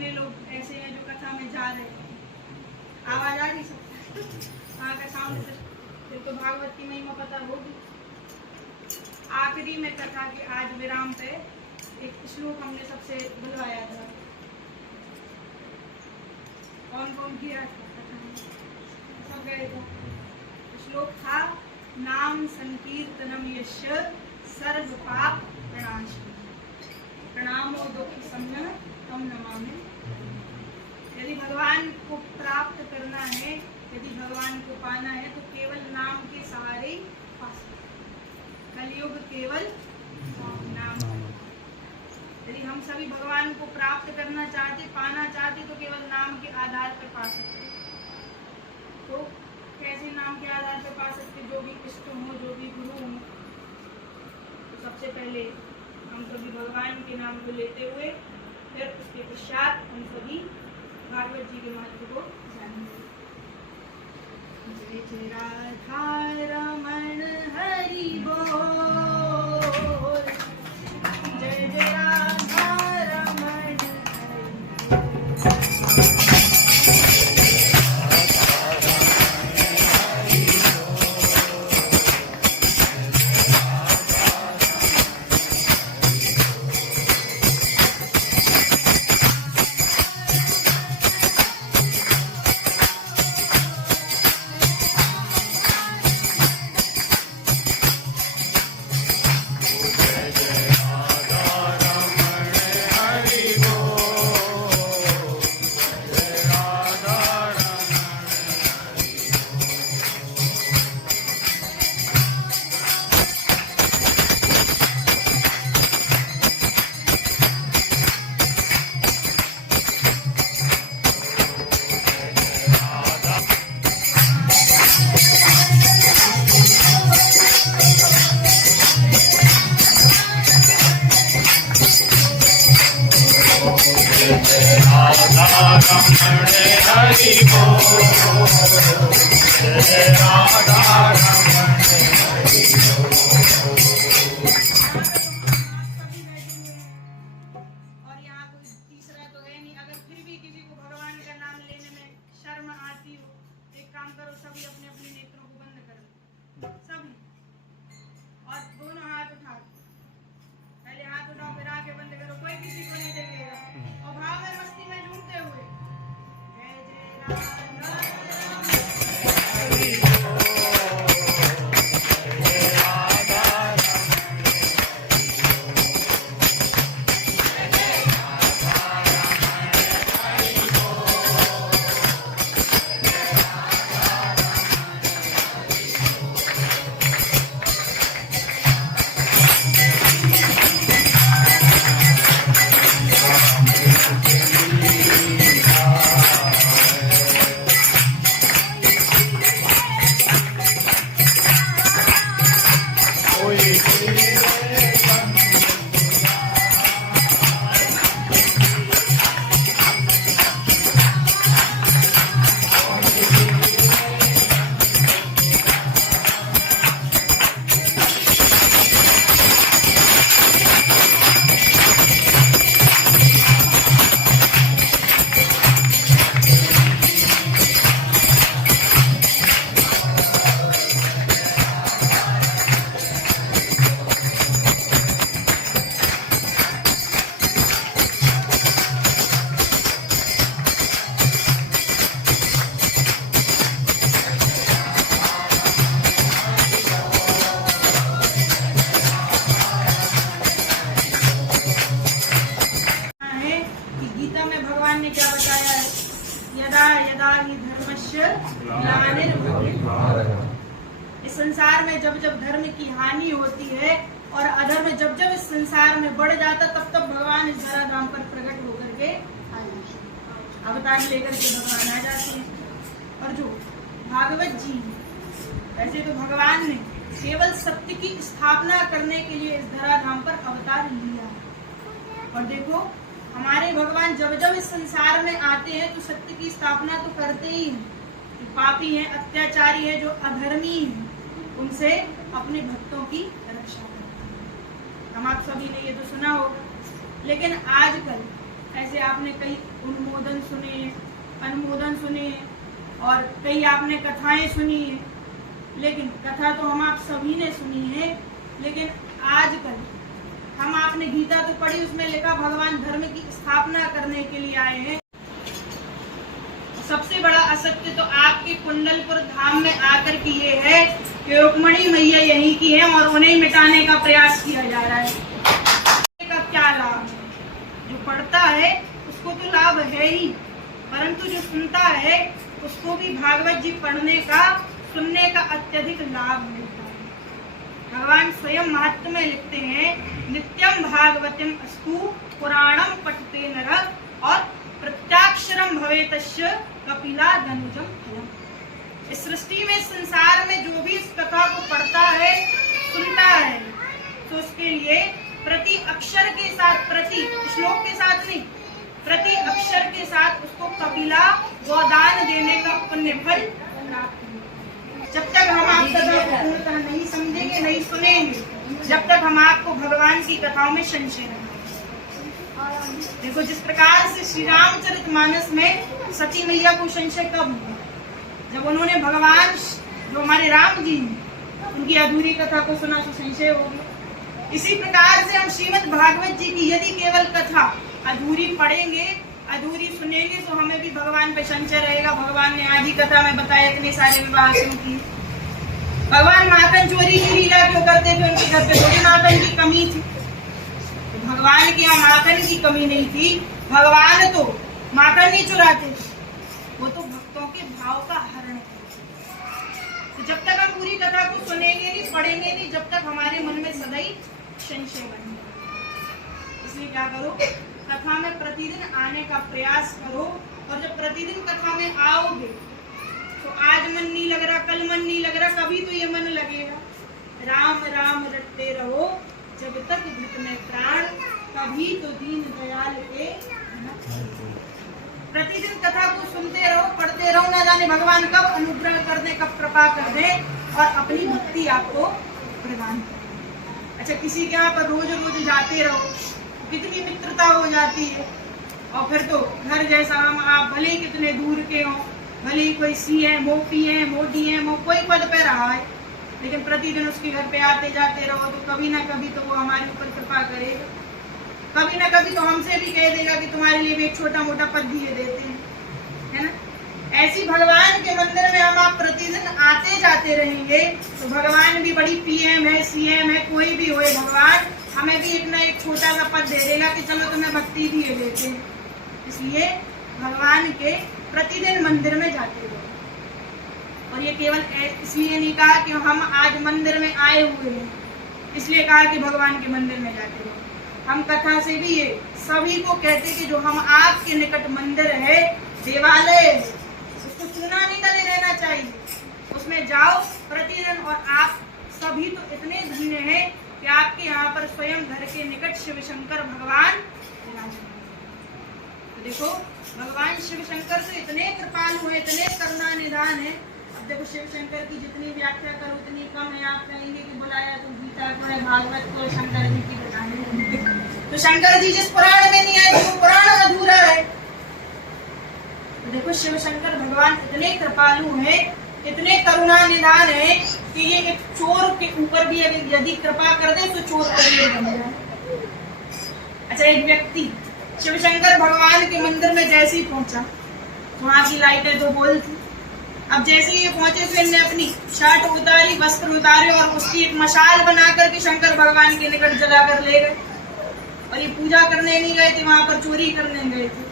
कितने लोग ऐसे हैं जो कथा में जा रहे हैं। आवाज आ रही सब? वहाँ का साउंड फिर तो भागवत की महिमा पता होगी। आखिरी में कथा के आज विराम पे एक श्लोक हमने सबसे बुलवाया था। कौन कौन किया था कथा में? सब गए थे। श्लोक था नाम संकीर्तनम यस्य सर्व पाप प्रणाशनम प्रणामो दुख शमनः तम नमामि। यदि भगवान को प्राप्त करना है, यदि भगवान को पाना है तो केवल नाम के सहारे ही पा सकते। कलयुग केवल नाम। यदि हम सभी भगवान को प्राप्त करना चाहते, पाना चाहते तो केवल नाम के आधार पर पा सकते। तो कैसे नाम के आधार पर पा सकते? जो भी इष्ट हो, जो भी गुरु हो। तो सबसे पहले हम सभी भगवान के नाम को लेते हुए फिर उसके पश्चात हम सभी भागवत जी के महत्व को जानेंगे। जय जय राधा रमण हरि बोल। जय जय राधा रमण हरि बोल। इस संसार में जब जब धर्म की हानि होती है और अधर्म जब जब इस संसार में बढ़ जाता, तब तब भगवान इस धराधाम पर प्रकट होकर के आ जाते हैं, अवतार लेकर के भगवान आ जाते हैं। और जो भागवत जी, वैसे तो भगवान ने केवल सत्य की स्थापना करने के लिए इस धराधाम पर अवतार लिया। और देखो हमारे भगवान जब जब इस संसार में आते हैं तो सत्य की स्थापना तो करते ही हैं। जो पापी हैं, अत्याचारी है, जो अधर्मी है, उनसे अपने भक्तों की रक्षा करते हैं। हम आप सभी ने ये तो सुना होगा। लेकिन आजकल ऐसे आपने कई अनुमोदन सुने, अनुमोदन सुने और कई आपने कथाएं सुनी है। लेकिन कथा तो हम आप सभी ने सुनी है, लेकिन आजकल हम आपने गीता तो पढ़ी, उसमें लिखा भगवान धर्म की स्थापना करने के लिए आए हैं। सबसे बड़ा असत्य तो आपके कुंडलपुर धाम में आकर के ये है कि रुक्मणी मैया यहीं की है और उन्हें मिटाने का प्रयास किया जा रहा है। का क्या लाभ है? जो पढ़ता है उसको तो लाभ है ही, परंतु जो सुनता है उसको भी भागवत जी पढ़ने का, सुनने का अत्यधिक लाभ मिलता है। भगवान स्वयं महात्म्य में लिखते हैं, नित्यम भागवतम अस्तु पुराणम पठते नरः और प्रत्याक्षरम भवेतस्य कपिला धनुजम फलम। इस सृष्टि में, संसार में जो भी इस कथा को पढ़ता है, सुनता है, तो उसके लिए प्रति अक्षर के साथ, प्रति श्लोक के साथ नहीं, प्रति अक्षर के साथ उसको कपिला गोदान देने का पुण्य फल प्राप्त होगा। जब तक हम आप कथा को पूर्णतः नहीं समझेंगे, नहीं सुनेंगे, जब तक हम आपको भगवान की कथाओं में संशय रहेगा। देखो, जिस प्रकार से श्री रामचरितमानस में सती मैया को संशय कब हुआ? जब उन्होंने भगवान जो हमारे राम जी उनकी अधूरी कथा को सुना तो संशय हो गया। इसी प्रकार से हम श्रीमद् भागवत जी की यदि केवल कथा अधूरी पढ़ेंगे, अधूरी सुनेंगे, तो हमें भी भगवान पे संशय रहेगा। भगवान ने आधी कथा में बताया इतने सारे विवाह क्यों किए, भगवान माखन चोरी की लीला क्यों करते थे, उनके घर पे थोड़ी माखन की कमी थी। तो भगवान की यहाँ माखन की कमी नहीं थी, भगवान तो माखन नहीं चुराते थे, वो तो भक्तों के भाव का हरण करते। तो जब तक हम पूरी कथा को सुनेंगे नहीं, पढ़ेंगे नहीं, जब तक हमारे मन में सदैव संशय बनेगा। इसलिए क्या करो, कथा में प्रतिदिन आने का प्रयास करो। और जब प्रतिदिन कथा में आओगे तो आज मन नहीं लग रहा, कल मन नहीं लग रहा, कभी तो ये मन लगेगा। राम राम रटते रहो जब तक घट में प्राण, कभी तो दीन दयाल के। प्रतिदिन कथा को सुनते रहो, पढ़ते रहो, ना जाने भगवान कब अनुग्रह कर दे, कब कृपा कर दे और अपनी भक्ति आपको प्रदान करे। अच्छा, किसी के यहाँ पर रोज रोज जाते रहो, कितनी मित्रता हो जाती है। और फिर तो घर जैसा हम आप, भले ही कितने दूर के हो, भले ही कोई सीएम हो, पीएम हो, डीएम हो, कोई पद पे रहा है, लेकिन प्रतिदिन उसके घर पे आते जाते रहो तो कभी ना कभी तो वो हमारे ऊपर कृपा करेगा। कभी ना कभी तो हमसे भी कह देगा कि तुम्हारे लिए भी एक छोटा मोटा पद दिए देते हैं, है ना। ऐसी भगवान के मंदिर में हम आप प्रतिदिन आते जाते रहेंगे तो भगवान भी बड़ी पीएम है, सीएम है, कोई भी होए भगवान हमें भी इतना एक छोटा सा पद दे देगा कि चलो तुम्हें भक्ति दिए देते हैं। इसलिए भगवान के प्रतिदिन मंदिर में जाते रहो। और ये केवल इसलिए नहीं कहा कि हम आज मंदिर में आए हुए हैं, इसलिए कहा कि भगवान के मंदिर में जाते रहो। हम कथा से भी ये सभी को कहते कि जो हम आपके निकट मंदिर है, देवालय, उसको चूना नहीं करे रहना चाहिए, उसमें जाओ प्रतिदिन। और आप सभी तो इतने धन्य हैं कि आपके यहाँ पर स्वयं घर के निकट शिव शंकर भगवान विराजमान। तो देखो, भगवान शिव शंकर तो इतने कृपालु है, इतने करुणा निधान है। अब देखो, शिव शंकर की जितनी व्याख्या करो उतनी कम है। आप कहेंगे कि बुलाया तो गीता को है, भागवत को, शंकर जी की बताने, तो शंकर जी जिस पुराण में नहीं आए वो पुराण अधूरा है। तो देखो, शिव शंकर भगवान इतने कृपालु है, इतने करुणा निधान है कि ये एक चोर के ऊपर भी यदि कृपा कर दे तो चोर करिए बन जाए। अच्छा, एक व्यक्ति शिव शंकर भगवान के मंदिर में जैसे ही पहुंचा, वहां की लाइटें तो गोल थी। अब जैसे ही ये पहुंचे तो इनने अपनी शर्ट उतारी, वस्त्र उतारे और उसकी एक मशाल बना करके शंकर भगवान के निकट जला कर ले गए। और ये पूजा करने नहीं गए थे, वहां पर चोरी करने गए थे।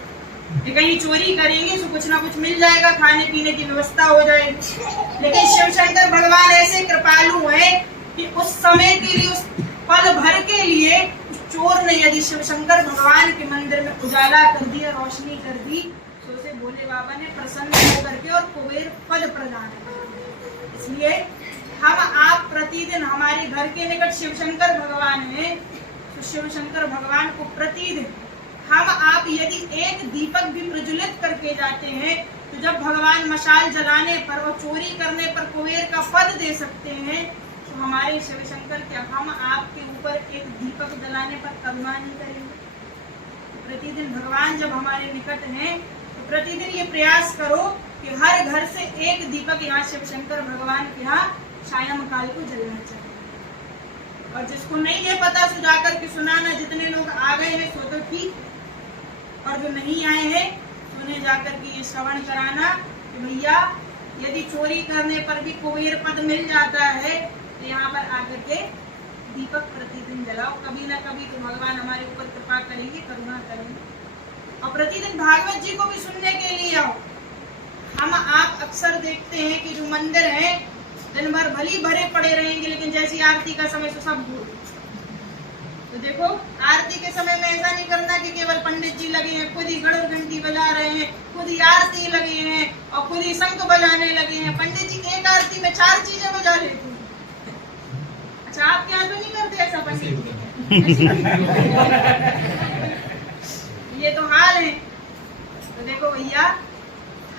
ये कहीं चोरी करेंगे तो कुछ ना कुछ मिल जाएगा, खाने पीने की व्यवस्था हो जाएगी। लेकिन शिव शंकर भगवान ऐसे कृपालु है कि उस समय के लिए, उस पल भर के लिए चोर ने यदि शिव शंकर भगवान के मंदिर में उजाला कर दिया, रोशनी कर दी, तो उसे भोले बाबा ने प्रसन्न होकर के और कुबेर पद प्रदान कर। इसलिए हम आप प्रतिदिन, हमारे घर के निकट शिव शंकर भगवान है, तो शिव शंकर भगवान को प्रतिदिन हम आप यदि एक दीपक भी प्रज्वलित करके जाते हैं, तो जब भगवान मशाल जलाने पर और चोरी करने पर कुबेर का पद दे सकते हैं, तो हमारे शिव शंकर क्या हम आपके ऊपर एक दीपक जलाने पर करुणा नहीं करेंगे? प्रतिदिन भगवान जब हमारे निकट हैं तो प्रतिदिन ये प्रयास करो कि हर घर से एक दीपक यहाँ शिव शंकर भगवान के यहाँ सायं काल को जलना चाहिए। और जिसको नहीं है पता सो जाकर के सुनाना, जितने लोग आ गए हैं सो तो ठीक, और जो नहीं आए हैं तो उन्हें जाकर के ये श्रवण कराना कि भैया यदि चोरी करने पर भी कुबेर पद मिल जाता है तो यहाँ पर आकर के दीपक प्रतिदिन जलाओ, कभी ना कभी तो भगवान हमारे ऊपर कृपा करेंगे, करुणा करेंगे। और प्रतिदिन भागवत जी को भी सुनने के लिए आओ। हम आप अक्सर देखते हैं कि जो मंदिर है दिन भर भली भरे पड़े रहेंगे, लेकिन जैसी आरती का समय तो सब भूल। तो देखो आरती के समय में ऐसा नहीं करना कि केवल पंडित जी लगे हैं, खुद ही गड़र घंटी बजा रहे हैं, खुद ही आरती लगे हैं और खुद ही शंख बजाने लगे हैं। पंडित जी एक आरती में 4 चीजें बजा लेते हैं। अच्छा, आपके यहाँ तो नहीं करते ऐसा पंडित? ये तो हाल है। तो देखो भैया,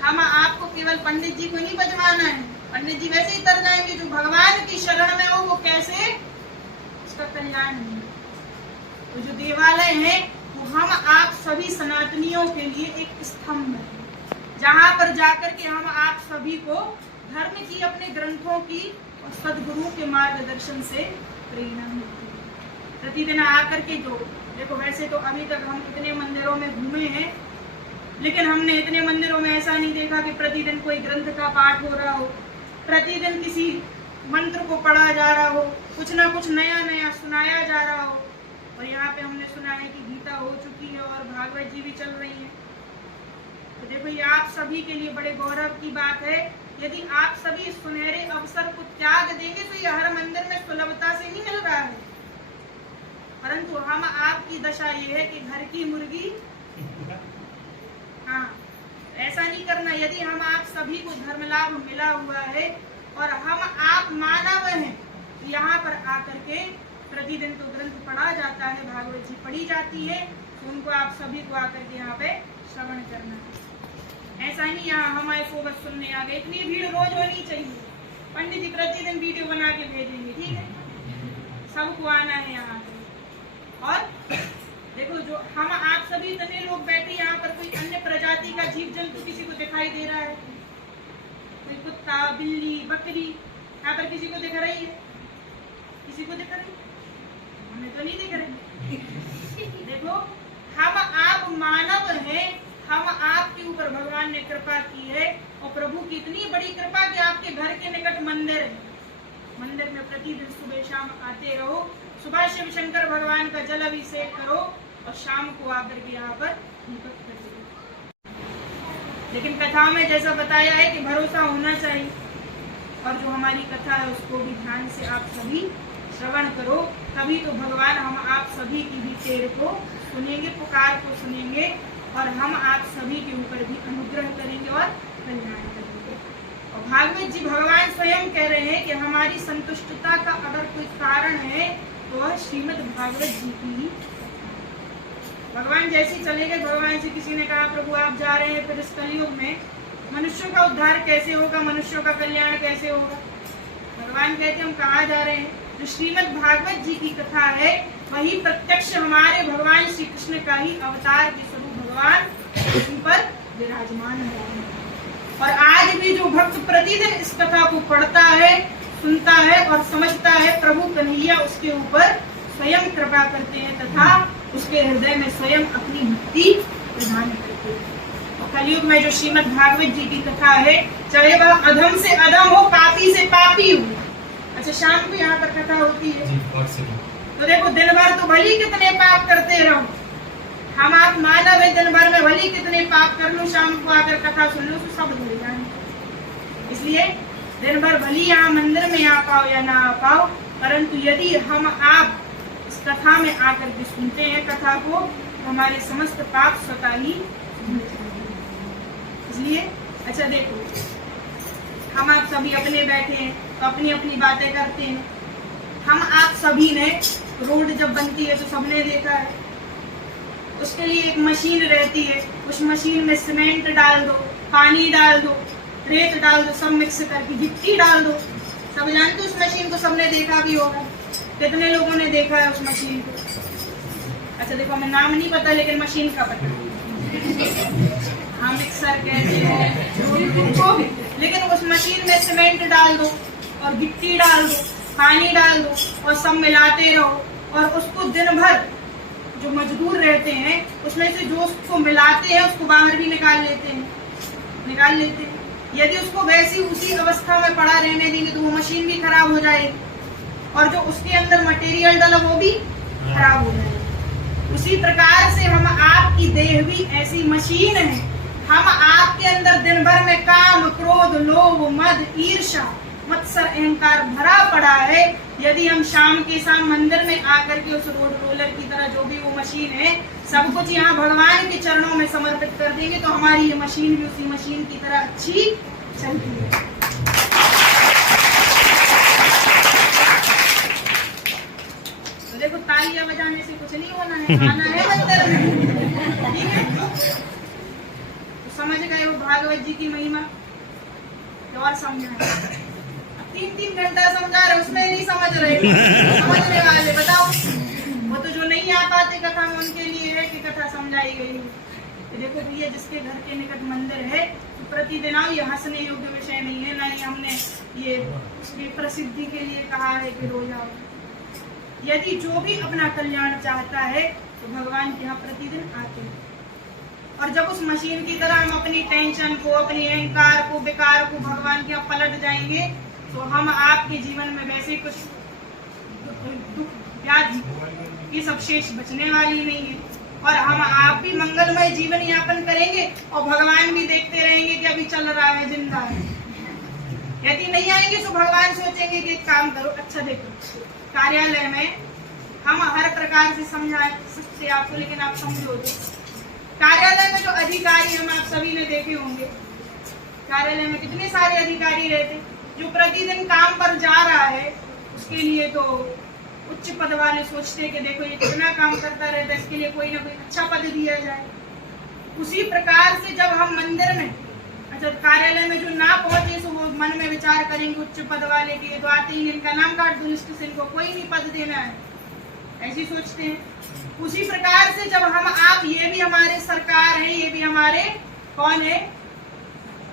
हम आपको केवल पंडित जी को नहीं बजवाना है। पंडित जी वैसे ही तर जाएंगे, जो भगवान की शरण में हो वो कैसे उसका कल्याण नहीं। तो जो देवालय है वो हम आप सभी सनातनियों के लिए एक स्तंभ है, जहाँ पर जाकर के हम आप सभी को धर्म की, अपने ग्रंथों की और सदगुरु के मार्गदर्शन से प्रेरणा मिलती है। प्रतिदिन आकर के जो देखो, वैसे तो अभी तक हम इतने मंदिरों में घूमे हैं, लेकिन हमने इतने मंदिरों में ऐसा नहीं देखा कि प्रतिदिन कोई ग्रंथ का पाठ हो रहा हो, प्रतिदिन किसी मंत्र को पढ़ा जा रहा हो, कुछ ना कुछ नया नया सुनाया जा रहा हो। और यहाँ पे हमने सुना है कि गीता हो चुकी है और भागवत जी भी चल रही है। तो देखो ये आप सभी के लिए बड़े गौरव की बात है। यदि आप सभी सुनहरे अवसर को त्याग देंगे तो ये हर मंदिर में सुलभता से नहीं मिल रहा है, परंतु हम आपकी दशा ये है कि घर की मुर्गी। हाँ, ऐसा नहीं करना। यदि हम आप सभी को धर्म लाभ मिला हुआ है और हम आप मानव हैं, तो यहाँ पर आकर के प्रतिदिन तो ग्रंथ पढ़ा जाता है, भागवत जी पढ़ी जाती है, तो उनको आप सभी को आकर के यहाँ पे श्रवण करना है। ऐसा नहीं यहाँ हमारे सोबत सुनने आ गए। इतनी भीड़ रोज होनी चाहिए। पंडित जी प्रतिदिन वीडियो बना के भेजेंगे, ठीक है, सबको आना है यहाँ पे। और देखो जो हम आप सभी इतने लोग बैठे यहाँ पर, कोई अन्य प्रजाति का जीव जंतु किसी को दिखाई दे रहा है? कोई कुत्ता, बिल्ली, बकरी यहाँ पर किसी को दिख रही है? किसी को दिख रही? हमें तो नहीं दिख रही। देखो हम आप मानव हैं, हम आपके ऊपर भगवान ने कृपा की है, और प्रभु की इतनी बड़ी कृपा कि आपके घर के निकट मंदिर है। मंदिर में प्रतिदिन सुबह शाम आते रहो, सुबह शिव शंकर भगवान का जल अभिषेक करो और शाम को आकर के यहाँ पर दीपक कर दो। लेकिन कथा में जैसा बताया है कि भरोसा होना चाहिए, और जो हमारी कथा है उसको भी ध्यान से आप सभी श्रवण करो, तभी तो भगवान हम आप सभी की भी टेर को सुनेंगे, पुकार को सुनेंगे, और हम आप सभी के ऊपर भी अनुग्रह करेंगे और कल्याण करेंगे। और भागवत जी भगवान स्वयं कह रहे हैं कि हमारी संतुष्टता का अगर कोई कारण है तो वह श्रीमद् भागवत जी की ही। भगवान जैसे चले गए, भगवान से किसी ने कहा प्रभु आप जा रहे हैं, फिर इस कलयुग में मनुष्यों का उद्धार कैसे होगा, मनुष्यों का कल्याण कैसे होगा? भगवान कहते हम कहाँ जा रहे हैं? जो श्रीमद् भागवत जी की कथा है वही प्रत्यक्ष हमारे भगवान श्री कृष्ण का ही अवतार के स्वरूप भगवान उसी पर विराजमान है। और आज भी जो भक्त प्रतिदिन इस कथा को पढ़ता है, सुनता है और समझता है, प्रभु कन्हैया उसके ऊपर स्वयं कृपा करते हैं तथा उसके हृदय में स्वयं अपनी भक्ति प्रदान करते हैं। और कलयुग में जो श्रीमद् भागवत जी की कथा है, चाहे वह अधम से अधम हो, पापी से पापी हो। अच्छा, शाम को यहाँ पर कथा होती है, तो देखो दिन भर तो भली कितने पाप करते रहो, हम आप मानव है, दिन भर में भली कितने पाप कर लो, शाम को आकर कथा सुन लो तो सब धुल जाए। इसलिए दिन भर भली यहाँ मंदिर में आ पाओ या ना आ पाओ, परंतु यदि हम आप इस कथा में आकर के सुनते हैं कथा को, तो हमारे समस्त पाप स्वतः ही धुल जाएंगे। इसलिए अच्छा देखो, हम आप सभी अपने बैठे हैं तो अपनी अपनी बातें करते हैं। हम आप सभी ने रोड जब बनती है तो सबने देखा है, उसके लिए एक मशीन रहती है, उस मशीन में सीमेंट डाल दो, पानी डाल दो, रेत डाल दो, सब मिक्स करके गिट्टी डाल दो। सब जानते उस मशीन को, सबने देखा भी होगा। कितने लोगों ने देखा है उस मशीन को? अच्छा देखो, हमें नाम नहीं पता लेकिन मशीन का पता है। हम मिक्सर कहते हैं जो भी, लेकिन उस मशीन में सीमेंट डाल दो और गिट्टी डाल दो, पानी डाल दो और सब मिलाते रहो, और उसको दिन भर जो मजदूर रहते हैं उसमें से जो उसको मिलाते हैं उसको बाहर भी निकाल लेते हैं। यदि उसको वैसी उसी अवस्था में पड़ा रहने देंगे तो वो मशीन भी खराब हो जाएगी और जो उसके अंदर मटेरियल डाला वो भी खराब हो जाएगा। उसी प्रकार से हम आपकी देह भी ऐसी मशीन है। हम आपके अंदर दिन भर में काम, क्रोध, लोभ, मद, ईर्ष्या, मत्सर, अहंकार भरा पड़ा है। यदि हम शाम के शाम मंदिर में आकर के उस रोलर की तरह जो भी वो मशीन है सब कुछ यहाँ भगवान के चरणों में समर्पित कर देंगे तो हमारी ये मशीन भी उसी मशीन की तरह अच्छी चलती है। तो देखो, तालियां बजाने से कुछ नहीं होना है, आना है मंदिर में, ठीक है? तो समझ गए वो भागवत जी की महिमा? और समझा 3-3 घंटा समझा रहे, उसमें नहीं समझ रहे। समझने वाले बताओ, वो तो जो नहीं आ पाते कथा में उनके लिए है कि कथा समझाई गई है। तो देखो भैया, जिसके घर के निकट मंदिर है तो प्रतिदिन आओ, ये हंसने योग्य विषय नहीं है, ना ही हमने ये उसकी प्रसिद्धि के लिए कहा है कि रोज आओ। यदि जो भी अपना कल्याण चाहता है तो भगवान के यहाँ प्रतिदिन आते हैं। और जब उस मशीन की तरह हम अपनी टेंशन को, अपनी अहंकार को, विकार को भगवान के यहाँ पलट जाएंगे तो हम आपके जीवन में वैसे कुछ दुख, व्याधि, ये सब शेष बचने वाली नहीं है और हम आप भी मंगलमय जीवन यापन करेंगे और भगवान भी देखते रहेंगे कि अभी चल रहा है, जिंदा है। यदि नहीं आएंगे तो भगवान सोचेंगे कि एक काम करो, अच्छा देखो कार्यालय में हम हर प्रकार से समझा सकते आपको, लेकिन आप समझो कार्यालय में जो अधिकारी हम आप सभी ने देखे होंगे, कार्यालय में कितने सारे अधिकारी रहते जो प्रतिदिन काम पर जा रहा है, उसके लिए तो उच्च पद वाले सोचते हैं कि देखो ये कितना काम करता रहता है, इसके लिए कोई ना कोई अच्छा पद दिया जाए। उसी प्रकार से जब हम मंदिर में, अच्छा कार्यालय में जो ना पहुंचे तो वो मन में विचार करेंगे उच्च पद वाले की तो आते ही इनका नाम काट दो लिस्ट से, इनको कोई नहीं पद देना है, ऐसी सोचते हैं। उसी प्रकार से जब हम आप, ये भी हमारे सरकार है, ये भी हमारे कौन है,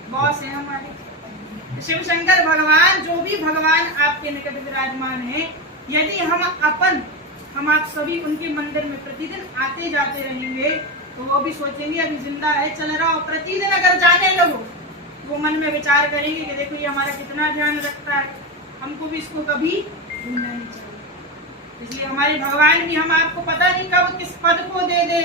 बॉस है हमारे शिव शंकर भगवान, जो भी भगवान आपके निकट विराजमान है। यदि हम आप सभी उनके मंदिर में प्रतिदिन आते जाते रहेंगे तो वो भी सोचेंगे अभी जिंदा है, चल रहा हो। प्रतिदिन अगर जाने लगो वो मन में विचार करेंगे कि देखो ये हमारा कितना ध्यान रखता है, हमको भी इसको कभी भूलना नहीं चाहिए। इसलिए हमारे भगवान भी, हम आपको पता नहीं कब किस पद को दे दे,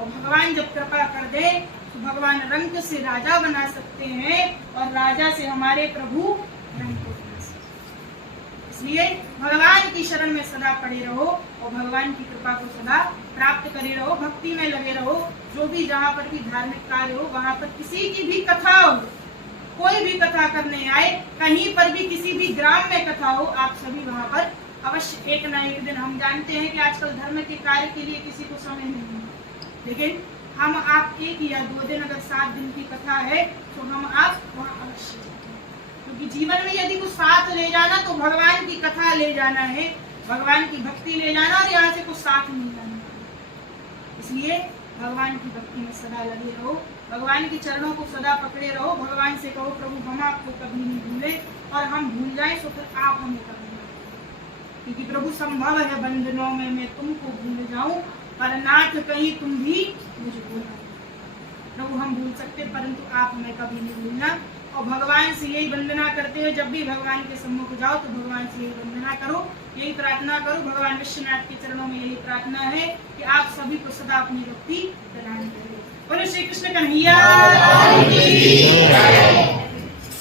और भगवान जब कृपा कर दे तो भगवान रंक से राजा बना सकते हैं और राजा से हमारे प्रभु रंक को बना सकते। इसलिए भगवान की शरण में सदा पड़े रहो और भगवान की कृपा को सदा प्राप्त करे रहो, भक्ति में लगे रहो। जो भी जहाँ पर भी धार्मिक कार्य हो, वहाँ पर किसी की भी कथा हो, कोई भी कथा करने आए, कहीं पर भी किसी भी ग्राम में कथा हो, आप सभी वहाँ पर अवश्य एक न एक दिन, हम जानते हैं कि आजकल धर्म के कार्य के लिए किसी को समय नहीं है, लेकिन हम आप 1 या 2 दिन, अगर 7 दिन की कथा है तो हम आप वहाँ अवश्य, क्योंकि जीवन में यदि कुछ साथ ले जाना तो भगवान की कथा ले जाना है, भगवान की भक्ति ले जाना और यहाँ से कुछ साथ नहीं लाना। इसलिए भगवान की भक्ति में सदा लगे रहो, भगवान के चरणों को सदा पकड़े रहो, भगवान से कहो प्रभु हम आपको कभी नहीं भूले, और हम भूल जाए तो फिर आप हमें कभी नहीं, क्योंकि प्रभु संभव है बंधनों में मैं तुमको भूल जाऊं, पर नाथ कहीं तुम भी मुझे भूलना। प्रभु हम भूल सकते परंतु आप हमें कभी नहीं भूलना। और भगवान से यही वंदना करते हुए जब भी भगवान के सम्मुख जाओ तो भगवान से यही वंदना करो, यही प्रार्थना करो। भगवान विश्वनाथ के चरणों में यही प्रार्थना है कि आप सभी को सदा अपनी भक्ति प्रदान करें। बोलो श्री कृष्ण कन्हैया।